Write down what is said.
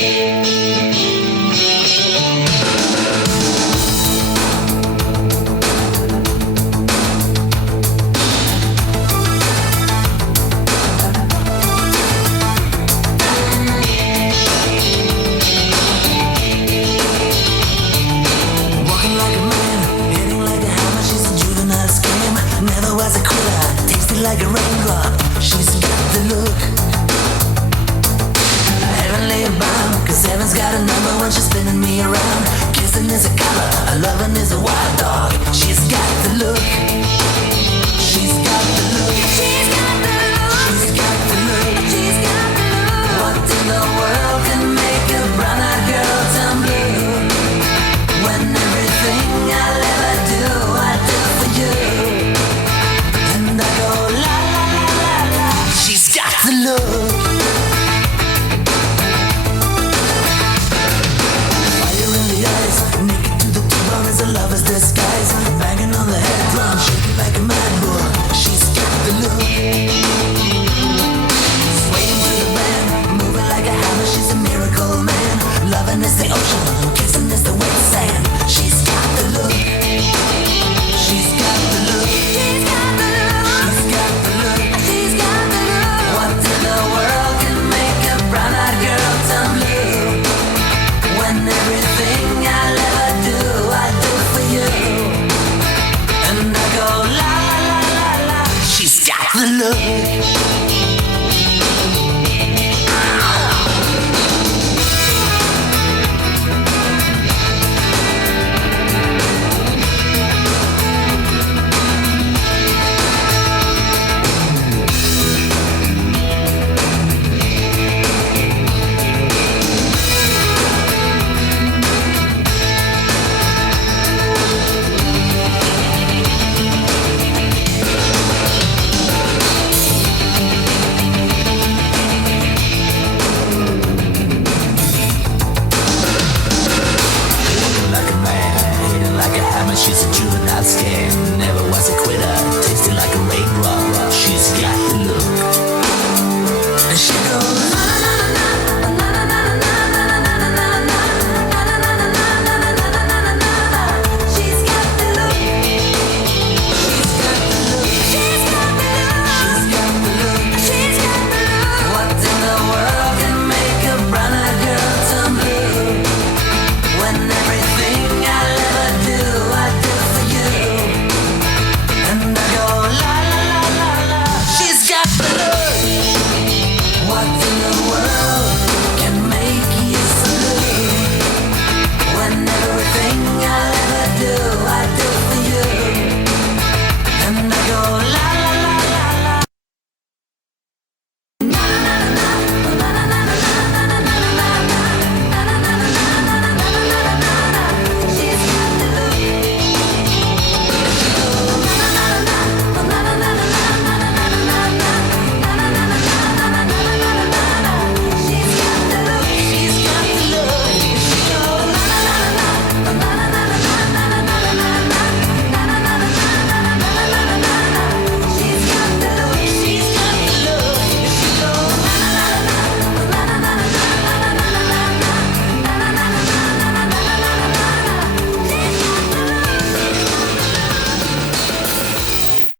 Walking like a man, hitting like a hammer. She's a juvenile scam. Never was a quitter, tasted like a raindrop. She's got the look. Heavenly bound, 'cause heaven's got a number when she's spinning me around. Kissing is a color, a loving is a wild dog. She's got the look. She's got the look.